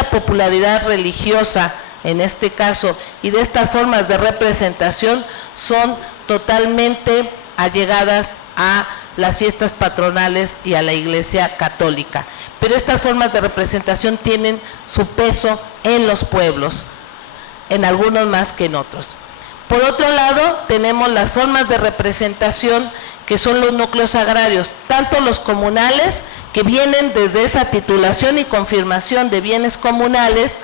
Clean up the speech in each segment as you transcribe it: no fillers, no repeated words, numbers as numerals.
la popularidad religiosa, en este caso, y de estas formas de representación, son totalmente allegadas a las fiestas patronales y a la Iglesia Católica. Pero estas formas de representación tienen su peso en los pueblos, en algunos más que en otros. Por otro lado, tenemos las formas de representación que son los núcleos agrarios, tanto los comunales, que vienen desde esa titulación y confirmación de bienes comunales,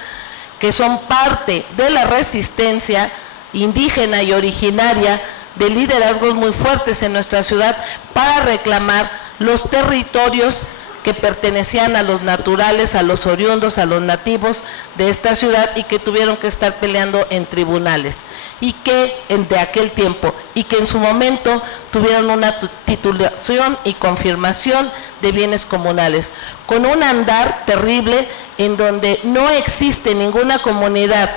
que son parte de la resistencia indígena y originaria de liderazgos muy fuertes en nuestra ciudad para reclamar los territorios que pertenecían a los naturales, a los oriundos, a los nativos de esta ciudad y que tuvieron que estar peleando en tribunales y que de aquel tiempo y que en su momento tuvieron una titulación y confirmación de bienes comunales, con un andar terrible en donde no existe ninguna comunidad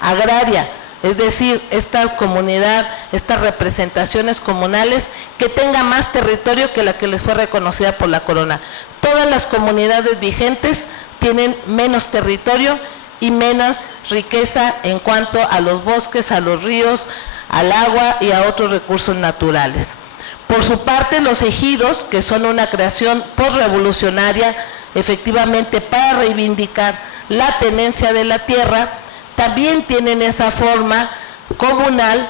agraria, es decir, esta comunidad, estas representaciones comunales que tenga más territorio que la que les fue reconocida por la corona. Todas las comunidades vigentes tienen menos territorio y menos riqueza en cuanto a los bosques, a los ríos, al agua y a otros recursos naturales. Por su parte, los ejidos, que son una creación postrevolucionaria, efectivamente para reivindicar la tenencia de la tierra, también tienen esa forma comunal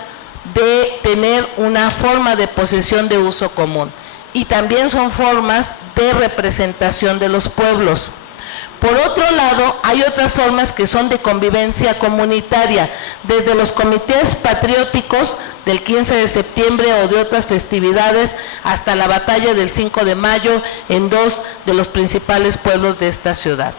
de tener una forma de posesión de uso común y también son formas de representación de los pueblos. Por otro lado, hay otras formas que son de convivencia comunitaria, desde los comités patrióticos del 15 de septiembre o de otras festividades hasta la batalla del 5 de mayo en dos de los principales pueblos de esta ciudad.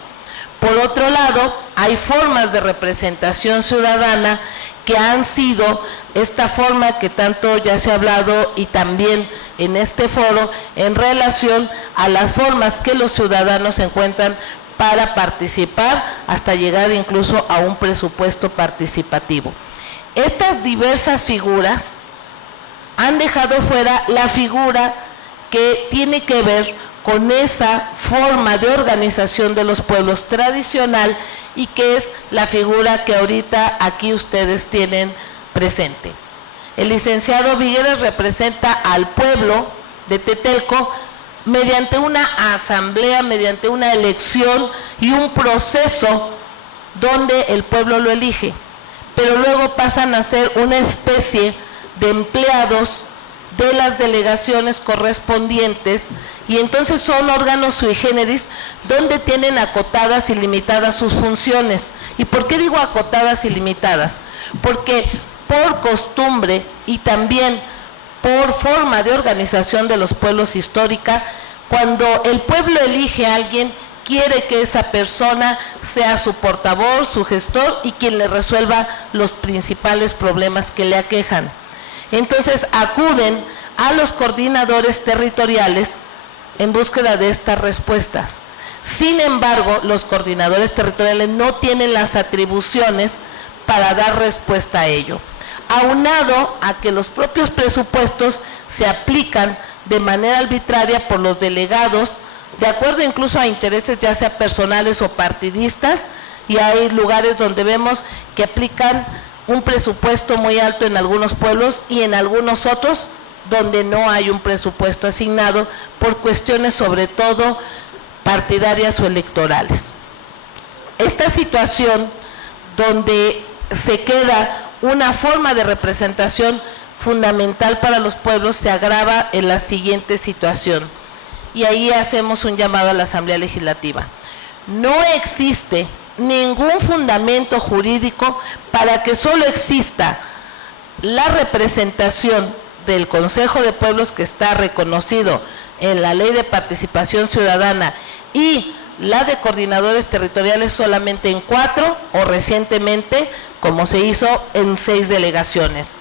Por otro lado, hay formas de representación ciudadana que han sido esta forma que tanto ya se ha hablado y también en este foro en relación a las formas que los ciudadanos encuentran para participar hasta llegar incluso a un presupuesto participativo. Estas diversas figuras han dejado fuera la figura que tiene que ver con esa forma de organización de los pueblos tradicional y que es la figura que ahorita aquí ustedes tienen presente. El licenciado Vigueras representa al pueblo de Tetelco mediante una asamblea, mediante una elección y un proceso donde el pueblo lo elige, pero luego pasan a ser una especie de empleados de las delegaciones correspondientes y entonces son órganos sui generis donde tienen acotadas y limitadas sus funciones. ¿Y por qué digo acotadas y limitadas? Porque por costumbre y también por forma de organización de los pueblos histórica, cuando el pueblo elige a alguien, quiere que esa persona sea su portavoz, su gestor y quien le resuelva los principales problemas que le aquejan. Entonces acuden a los coordinadores territoriales en búsqueda de estas respuestas. Sin embargo, los coordinadores territoriales no tienen las atribuciones para dar respuesta a ello, aunado a que los propios presupuestos se aplican de manera arbitraria por los delegados, de acuerdo incluso a intereses ya sea personales o partidistas, y hay lugares donde vemos que aplican un presupuesto muy alto en algunos pueblos y en algunos otros donde no hay un presupuesto asignado por cuestiones sobre todo partidarias o electorales. Esta situación donde se queda una forma de representación fundamental para los pueblos se agrava en la siguiente situación y ahí hacemos un llamado a la Asamblea Legislativa. No existe ningún fundamento jurídico para que solo exista la representación del Consejo de Pueblos que está reconocido en la Ley de Participación Ciudadana y la de coordinadores territoriales solamente en 4 o recientemente como se hizo en 6 delegaciones.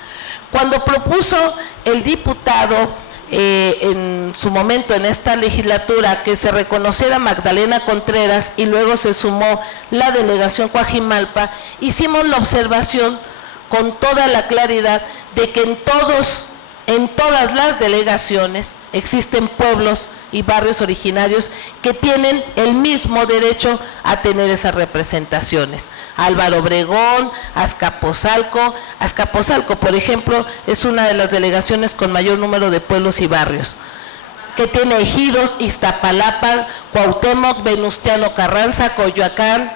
Cuando propuso el diputado en su momento en esta legislatura que se reconociera Magdalena Contreras y luego se sumó la delegación Coajimalpa, hicimos la observación con toda la claridad de que en todos En todas las delegaciones existen pueblos y barrios originarios que tienen el mismo derecho a tener esas representaciones. Álvaro Obregón, Azcapotzalco, por ejemplo, es una de las delegaciones con mayor número de pueblos y barrios, que tiene ejidos: Iztapalapa, Cuauhtémoc, Venustiano Carranza, Coyoacán,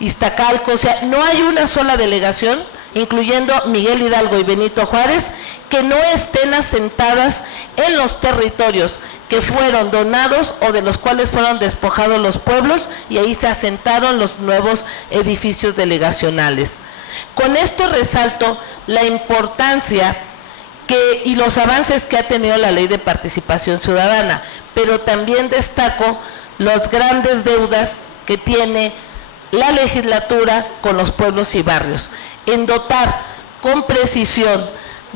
Iztacalco. O sea, no hay una sola delegación, incluyendo Miguel Hidalgo y Benito Juárez, que no estén asentadas en los territorios que fueron donados o de los cuales fueron despojados los pueblos, y ahí se asentaron los nuevos edificios delegacionales. Con esto resalto la importancia y los avances que ha tenido la Ley de Participación Ciudadana, pero también destaco las grandes deudas que tiene la legislatura con los pueblos y barrios, en dotar con precisión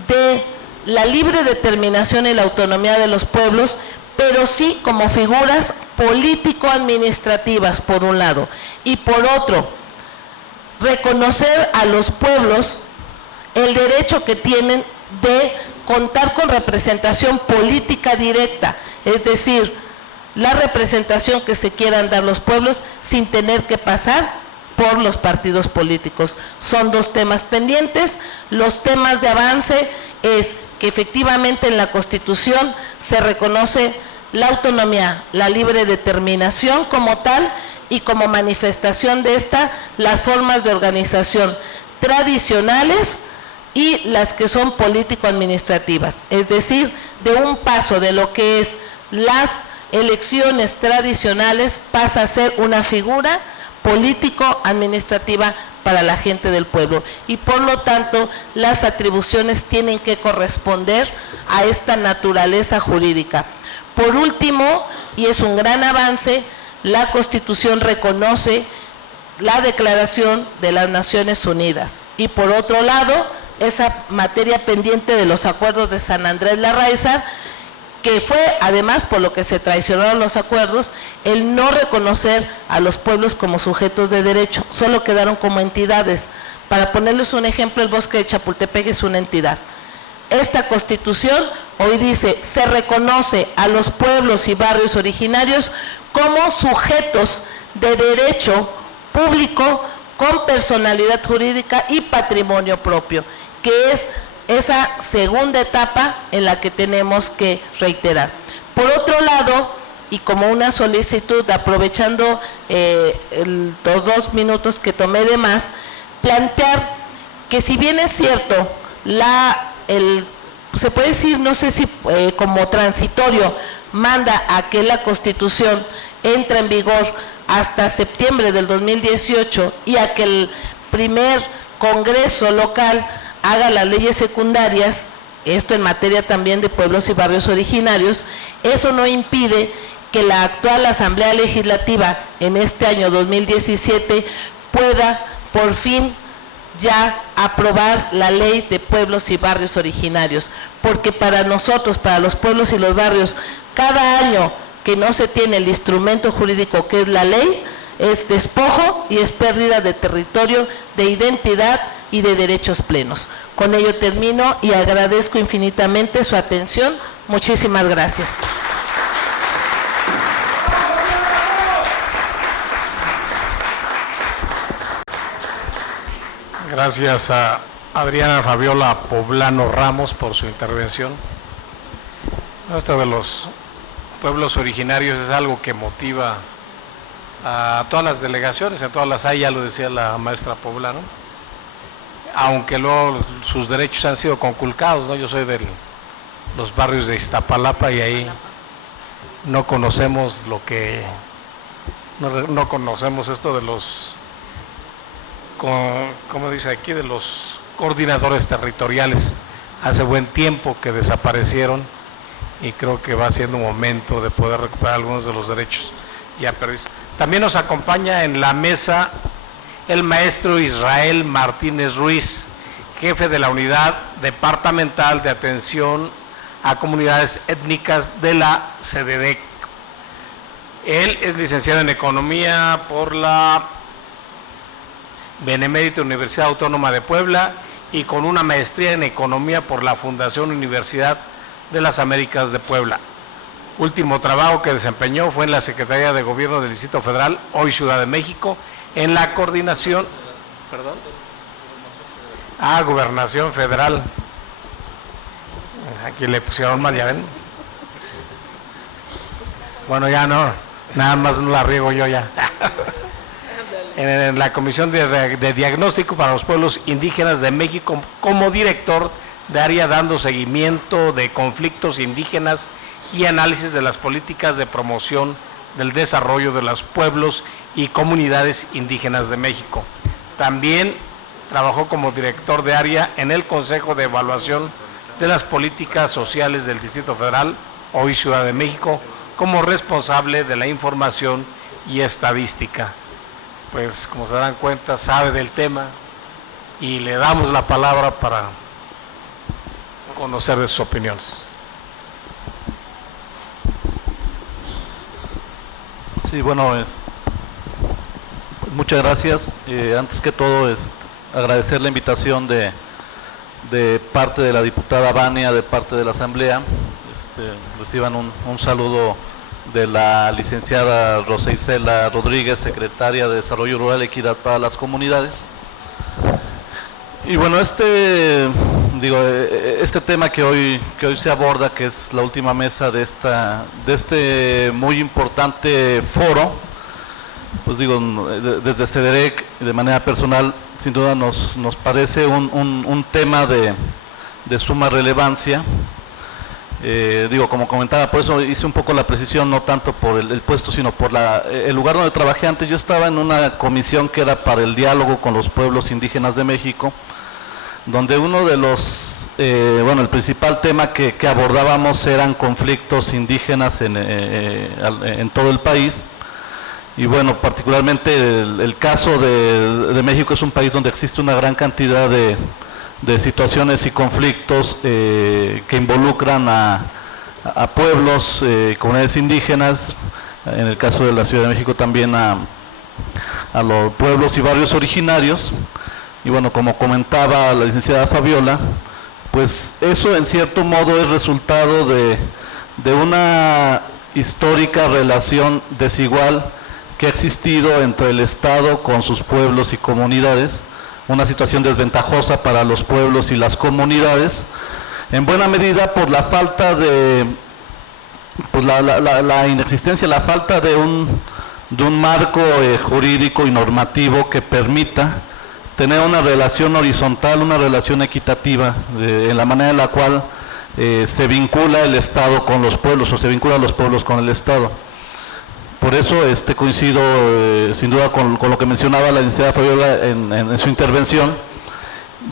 de la libre determinación y la autonomía de los pueblos, pero sí como figuras político-administrativas por un lado, y por otro, reconocer a los pueblos el derecho que tienen de contar con representación política directa, es decir, la representación que se quieran dar los pueblos sin tener que pasar por los partidos políticos. Son dos temas pendientes. Los temas de avance es que efectivamente en la Constitución se reconoce la autonomía, la libre determinación como tal, y como manifestación de esta, las formas de organización tradicionales y las que son político-administrativas, es decir, de un paso de lo que es las elecciones tradicionales pasa a ser una figura político-administrativa para la gente del pueblo, y por lo tanto las atribuciones tienen que corresponder a esta naturaleza jurídica. Por último, y es un gran avance, la Constitución reconoce la Declaración de las Naciones Unidas, y por otro lado, esa materia pendiente de los acuerdos de San Andrés Larraíza, que fue además por lo que se traicionaron los acuerdos, el no reconocer a los pueblos como sujetos de derecho, solo quedaron como entidades. Para ponerles un ejemplo, el Bosque de Chapultepec es una entidad. Esta Constitución hoy dice, se reconoce a los pueblos y barrios originarios como sujetos de derecho público con personalidad jurídica y patrimonio propio, que es esa segunda etapa en la que tenemos que reiterar. Por otro lado, y como una solicitud, aprovechando los 2 minutos que tomé de más, plantear que si bien es cierto, se puede decir, no sé si como transitorio, manda a que la Constitución entre en vigor hasta septiembre del 2018 y a que el primer Congreso local haga las leyes secundarias, esto en materia también de pueblos y barrios originarios, eso no impide que la actual Asamblea Legislativa en este año 2017 pueda por fin ya aprobar la Ley de Pueblos y Barrios Originarios, porque para nosotros, para los pueblos y los barrios, cada año que no se tiene el instrumento jurídico que es la ley, es despojo y es pérdida de territorio, de identidad y de derechos plenos. Con ello termino y agradezco infinitamente su atención. Muchísimas gracias. Gracias a Adriana Fabiola Poblano Ramos por su intervención. Esto de los pueblos originarios es algo que motiva a todas las delegaciones, en todas las hay, ya lo decía la maestra Poblano, aunque luego sus derechos han sido conculcados, ¿no? Yo soy de los barrios de Iztapalapa y ahí no conocemos no conocemos esto de los, como dice aquí, de los coordinadores territoriales. Hace buen tiempo que desaparecieron y creo que va siendo un momento de poder recuperar algunos de los derechos ya perdidos. También nos acompaña en la mesa el maestro Israel Martínez Ruiz, jefe de la Unidad Departamental de Atención a Comunidades Étnicas de la CDDEC. Él es licenciado en Economía por la Benemérita Universidad Autónoma de Puebla y con una maestría en Economía por la Fundación Universidad de las Américas de Puebla. Último trabajo que desempeñó fue en la Secretaría de Gobierno del Distrito Federal, hoy Ciudad de México, en la coordinación, Gobernación Federal. Aquí le pusieron mal, ya ven. Bueno, ya no, nada más no la riego yo ya. En la Comisión de Diagnóstico para los Pueblos Indígenas de México, como director de área, dando seguimiento de conflictos indígenas y análisis de las políticas de promoción del desarrollo de los pueblos y comunidades indígenas de México. También trabajó como director de área en el Consejo de Evaluación de las Políticas Sociales del Distrito Federal, hoy Ciudad de México, como responsable de la información y estadística. Pues como se darán cuenta, sabe del tema y le damos la palabra para conocer de sus opiniones. Sí, bueno, muchas gracias. Antes que todo, agradecer la invitación de parte de la diputada Vania, de parte de la Asamblea. Reciban un saludo de la licenciada Rosa Isela Rodríguez, secretaria de Desarrollo Rural y Equidad para las Comunidades. Y bueno, este tema que hoy se aborda, que es la última mesa de este muy importante foro, pues desde CEDEREC, de manera personal, sin duda nos parece un tema de suma relevancia. Como comentaba, por eso hice un poco la precisión, no tanto por el puesto, sino por el lugar donde trabajé antes. Yo estaba en una comisión que era para el diálogo con los pueblos indígenas de México, donde uno de los, el principal tema que abordábamos eran conflictos indígenas en todo el país. Y bueno, particularmente el caso de México es un país donde existe una gran cantidad de situaciones y conflictos que involucran a pueblos, comunidades indígenas, en el caso de la Ciudad de México también a los pueblos y barrios originarios. Y bueno, como comentaba la licenciada Fabiola, pues eso en cierto modo es resultado de una histórica relación desigual que ha existido entre el Estado con sus pueblos y comunidades, una situación desventajosa para los pueblos y las comunidades, en buena medida por la falta de, pues la inexistencia, la falta de un marco jurídico y normativo que permita tener una relación horizontal, una relación equitativa, en la manera en la cual se vincula el Estado con los pueblos o se vincula a los pueblos con el Estado. Por eso coincido sin duda con lo que mencionaba la licenciada Fabiola en su intervención,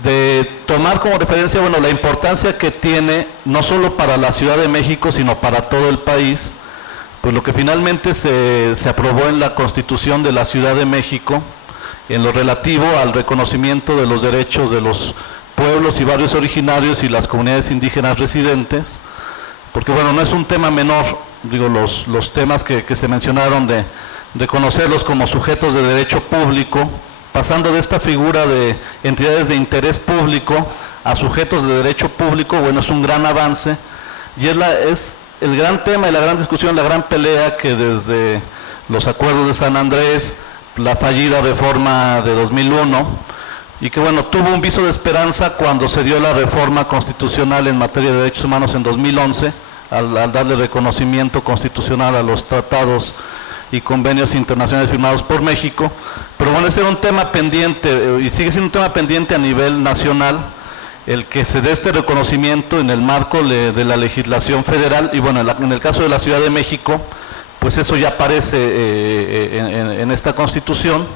de tomar como referencia la importancia que tiene no solo para la Ciudad de México, sino para todo el país, pues lo que finalmente se aprobó en la Constitución de la Ciudad de México, en lo relativo al reconocimiento de los derechos de los pueblos y barrios originarios y las comunidades indígenas residentes, porque no es un tema menor, los temas que se mencionaron de reconocerlos como sujetos de derecho público, pasando de esta figura de entidades de interés público a sujetos de derecho público, es un gran avance, y es el gran tema y la gran discusión, la gran pelea que desde los acuerdos de San Andrés, la fallida reforma de 2001, y que tuvo un viso de esperanza cuando se dio la reforma constitucional en materia de derechos humanos en 2011, al darle reconocimiento constitucional a los tratados y convenios internacionales firmados por México. Pero ese era un tema pendiente, y sigue siendo un tema pendiente a nivel nacional, el que se dé este reconocimiento en el marco de la legislación federal, y en el caso de la Ciudad de México, pues eso ya aparece en esta Constitución.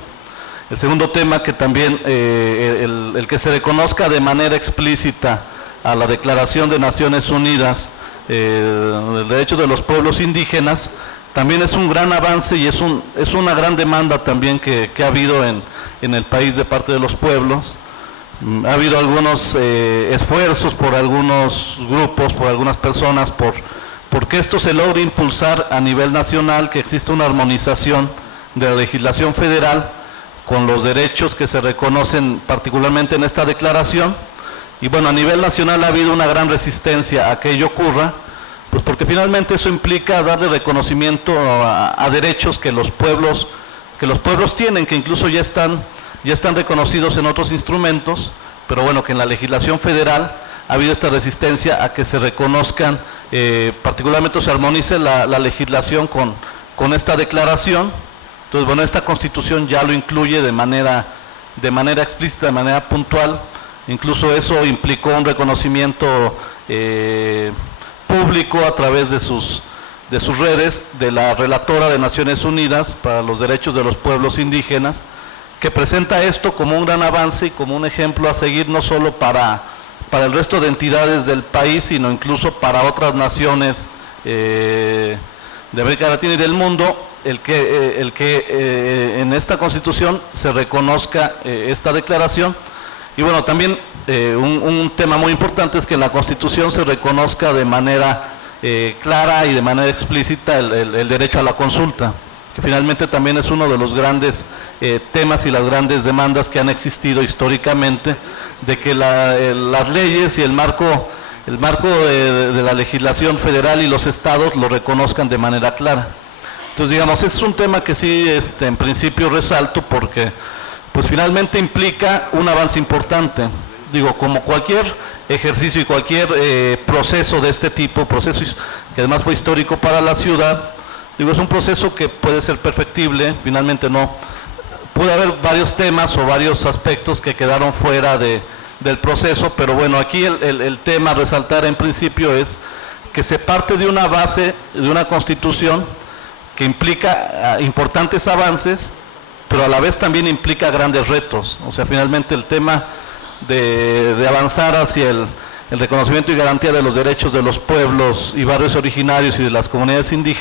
El segundo tema, que también el que se reconozca de manera explícita a la Declaración de Naciones Unidas el derecho de los pueblos indígenas, también es un gran avance y es una gran demanda también que ha habido en el país de parte de los pueblos. Ha habido algunos esfuerzos por algunos grupos, por algunas personas, porque esto se logre impulsar a nivel nacional, que exista una armonización de la legislación federal con los derechos que se reconocen particularmente en esta declaración. Y bueno, a nivel nacional ha habido una gran resistencia a que ello ocurra, pues porque finalmente eso implica darle reconocimiento a derechos que los pueblos tienen, que incluso ya están reconocidos en otros instrumentos, pero bueno, que en la legislación federal ha habido esta resistencia a que se reconozcan, particularmente se armonice la legislación con esta declaración. Entonces, bueno, esta Constitución ya lo incluye de manera explícita, de manera puntual. Incluso eso implicó un reconocimiento público a través de sus redes de la relatora de Naciones Unidas para los Derechos de los Pueblos Indígenas, que presenta esto como un gran avance y como un ejemplo a seguir no solo para el resto de entidades del país, sino incluso para otras naciones de América Latina y del mundo, el que en esta Constitución se reconozca esta declaración. Y bueno, también un tema muy importante es que en la Constitución se reconozca de manera clara y de manera explícita el derecho a la consulta, que finalmente también es uno de los grandes temas y las grandes demandas que han existido históricamente, de que las leyes y el marco de la legislación federal y los estados lo reconozcan de manera clara. Entonces, digamos, ese es un tema que sí, en principio resalto, porque pues finalmente implica un avance importante. Digo, como cualquier ejercicio y cualquier proceso de este tipo, proceso que además fue histórico para la ciudad, digo, es un proceso que puede ser perfectible, finalmente no. Puede haber varios temas o varios aspectos que quedaron fuera del proceso, pero bueno, aquí el tema a resaltar en principio es que se parte de una base, de una Constitución que implica importantes avances, pero a la vez también implica grandes retos. O sea, finalmente el tema de avanzar hacia el reconocimiento y garantía de los derechos de los pueblos y barrios originarios y de las comunidades indígenas